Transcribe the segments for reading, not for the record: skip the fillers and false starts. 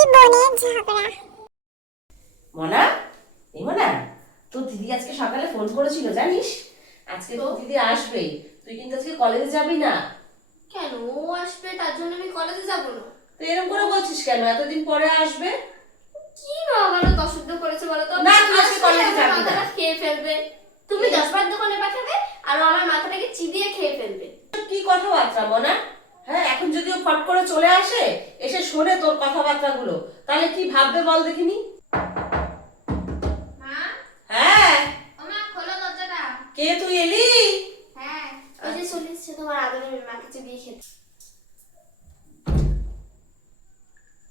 দুই বোনের ঝগড়া। মনা, এই মনা, তোর দিদি আজকে সকালে ফোন করেছিল জানিস? আজকে তোর দিদি আসবে, তুই কিন্তু আজকে কলেজে যাবি না। কেন ও আসবে তার জন্য আমি কলেজে যাব না? তুই এরকম করে বলছিস কেন? এতদিন পরে আসবে। কি বাবা অশুদ্ধ করেছে বলো তো? না, তুই আজকে কলেজে যাবি না। মাথাটা খেয়ে ফেলবে। তুমি 10 বার দোকানে পাঠাবে আর ও আমার মাথাটাকে চিবিয়ে খেয়ে ফেলবে। কি কথাবার্তা মনা? হ্যাঁ, এখন যদি ও ফট করে চলে আসে, এসে শোনে তোর কথাবার্তাগুলো, তাহলে কি ভাববে বল দেখিনি? মা, হ্যাঁ। ও মা, খোলো দরজাটা। কে তুই এলি? হ্যাঁ, ওই যে চলে এসেছে তোমার আদরের মাকে চিবিয়ে খেতে।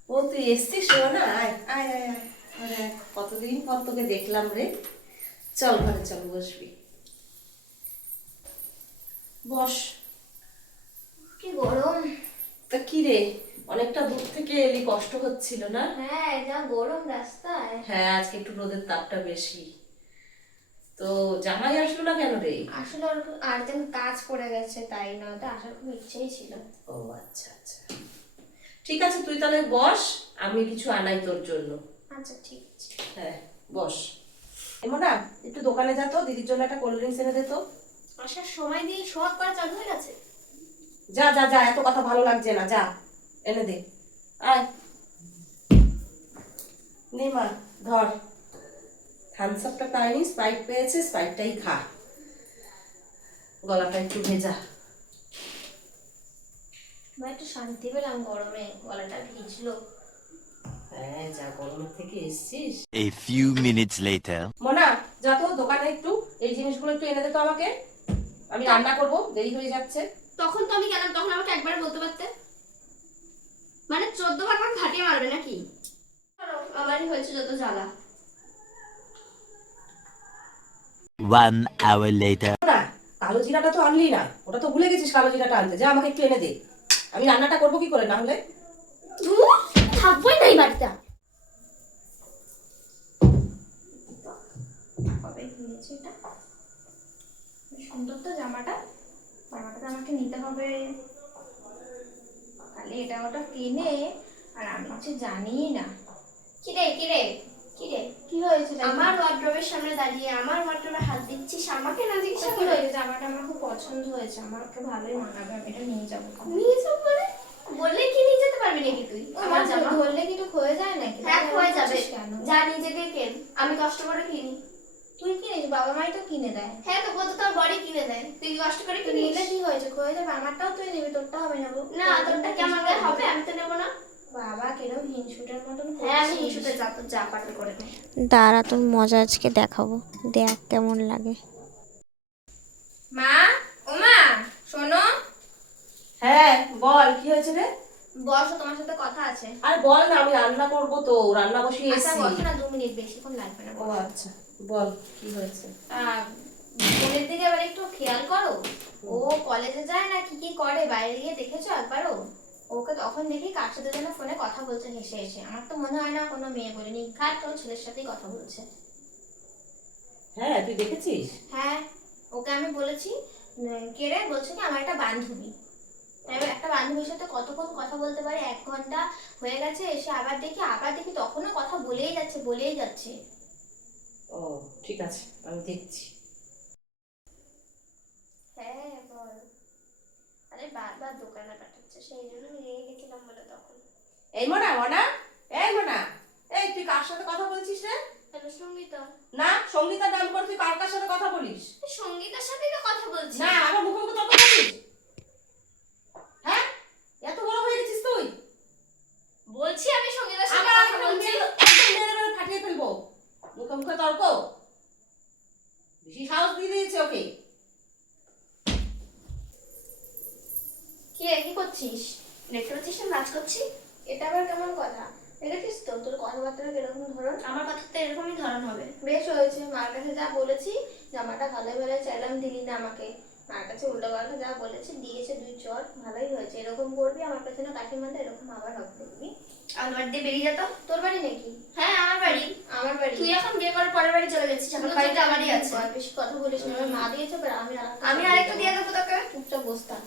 ও তুই এসছিস না? আয় আয় আয় আয়। আরে কতদিন পর তোকে দেখলাম রে। চল ঘরে চল, বসবি। বস। কি গরম। তা কি রে, অনেকটা দূর থেকে এলি, কষ্ট হচ্ছিল না? হ্যাঁ, যা গরম রাস্তায়। হ্যাঁ, আজকে একটু রোদের তাপটা বেশি। তো জামাই আসলো না কেন রে? আসলে ওর আর্জেন্ট কাজ পড়ে গেছে, তাই না ওটা আসার খুব ইচ্ছেই ছিল। ও আচ্ছা আচ্ছা, ঠিক আছে, তুই তাহলে বস, আমি কিছু আনাই তোর জন্য। আচ্ছা ঠিক আছে। হ্যাঁ বস। এমনা, একটু দোকানে যা তো, দিদির জন্য একটা কোল্ড ড্রিঙ্কস এনে দে তো। আসার সময় দিয়ে শখ করা চালু হয়ে গেছে। যা যা যা, এত কথা ভালো লাগছে না, যা এনে দে। আয় নে মা, ধর। থামস আপটা পাইনি, স্প্রাইট পেয়েছে, স্প্রাইটটাই খা। গলাটা একটু ভেজা। একটু শান্তি পেলাম, গরমে গলাটা ভিজলো। হ্যাঁ, যা গরমের থেকে এসছিস। A few minutes later. Mona, যা তো দোকানে একটু এই জিনিসগুলো একটু এনে দে তো আমাকে, আমি রান্না করব, দেরি হয়ে যাচ্ছে। তখন তো আমি গেলাম, তখন আমাকে একবার বলতে পারতে। মানে 14 বার আমাকে ঘাটিয়ে মারবে নাকি? আমারই হয়েছে যত জ্বালা। 1 hour later. না, কালো জিরাটা তো আনলি না, ওটা তো ভুলে গেছিস কালো জিরাটা আনতে। যা আমাকে একটু এনে দে, আমি রান্নাটা করবো কি করে না হলে। থাকবোই না এই বাড়িতে। কবে কিনেছি এটা? সুন্দর তো জামাটা, জামাটা আমাকে নিতে হবে। খালি এটা ওটা কিনে আর আমি কিছু জানি না। কিরে কিরে কিরে, কি হয়েছে? আমার ওয়ার্ড্রোবের সামনে দাঁড়িয়ে আমার ওয়ার্ড্রোবে হাত দিচ্ছিস, আমাকে না জিজ্ঞাসা করে? জামাটা আমার খুব পছন্দ হয়েছে, আমার ওকে ভালোই মানাবে, আমি এটা নিয়ে যাবো। নিয়ে যাবো মানে? বললে কি নিয়ে যেতে পারবি নাকি তুই? আমার জামা ধরলে কি তো ক্ষয়ে যায় নাকি? হ্যাঁ ক্ষয়ে যাবে। কেন? যা নিজে দিয়ে কেন, আমি কষ্ট করে কিনি। তুই কিনিস? বাবা মাই তো কিনে দেয়। হ্যাঁ তো কত তোর বড়ি কিনে দেয়, তুই কষ্ট করে কিনিস। নিলে কি হয়েছে, ক্ষয়ে যাবে। আমারটাও তুই নিবি, তোরটা হবে না? না, তোরটা কি আমার গায়ে হবে? আমি তো নেবো না। বাবা কিরম হিংসুটের মতন। হ্যাঁ আমি হিংসুটে, যা তোর যা পারবে করে নে। দাঁড়া, তোর মজা আজকে দেখাবো, দেখ কেমন লাগে। মা, ও মা, শোনো। হ্যাঁ বল, কি হয়েছে রে? বসো, তোমার সাথে কথা আছে। আরে বল না, আমি রান্না করবো তো, রান্না বসিয়ে আচ্ছা এসেছি। বসো না, 2 মিনিট, বেশিক্ষণ লাগবে না। ও আচ্ছা, বল কি হয়েছে। বোনের দিকে এবার একটু খেয়াল করো। ও কলেজে যায় না, কি কি করে বাইরে গিয়ে দেখেছো একবারও? ওকে তখন দেখি কার সাথে যেন ফোনে কথা বলছে হেসে হেসে। আমার তো মনে হয় না কোনো মেয়ে বলেনি, ঘাট কোনো ছেলের সাথেই কথা বলছে। হ্যাঁ তুই দেখেছিস? হ্যাঁ, ওকে আমি বলেছি কে রে, বলছে কি আমার একটা বান্ধবী। এবার একটা বান্ধবীর সাথে কতক্ষণ কথা বলতে পারে? 1 ঘন্টা হয়ে গেছে, এসে আবার দেখি তখনও কথা বলেই যাচ্ছে বলেই যাচ্ছে। ও ঠিক আছে, আমি দেখছি। হ্যাঁ বল। আরে বারবার দোকানে পাঠাচ্ছে, সেই জন্য আমি রেগে গেছিলাম বলে তখন। এই মোনা, মোনা, এই মোনা, এই তুই কার সাথে কথা বলছিস রে? হ্যালো সঙ্গীতা। না, সঙ্গীতার নাম করে তুই কার কার সাথে কথা বলিস? সঙ্গীতার সাথেই তো কথা বলছি। না, আমার মুখে মুখে তর্ক করছিস? হ্যাঁ, এত বড় হয়ে গেছিস তুই? বলছি আমি সঙ্গীতার সাথে আমার কথা বলছি। একদম মেরে মেরে ফাটিয়ে ফেলবো। মুখে মুখে তর্ক, বেশি সাহস দিয়ে দিয়েছে ওকে। কি রে, কি করছিস? দেখতে পাচ্ছিস না নাচ করছি? এটা আবার কেমন কথা? দেখেছিস তো তোর কথাবার্তার কিরকম ধরন? আমার কথা তো এরকমই ধরন হবে। বেশ হয়েছে, মার কাছে যা বলেছি, জামাটা ভালোই ভালোই চাইলাম, দিলি না আমাকে। মার কাছে উল্টোপাল্টা যা বলেছি, দিয়েছে 2 চড়, ভালোই হয়েছে। এরকম করবি আমার কাছে না কাকিমাটা, এরকম আবার হবে দেখবি। আমার বাড়ি দিয়ে বেরিয়ে যেত। তোর বাড়ি নাকি? হ্যাঁ আমার বাড়ি। আমার বাড়ি? তুই এখন বিয়ে করার পরের বাড়ি চলে গেছিস, এখন বাড়িটা আমারই আছে। বেশি কথা বলিস না, আমার মা দিয়েছে, আমি আরেকটা দিয়ে দেবো তোকে। চুপচাপ বস থাক।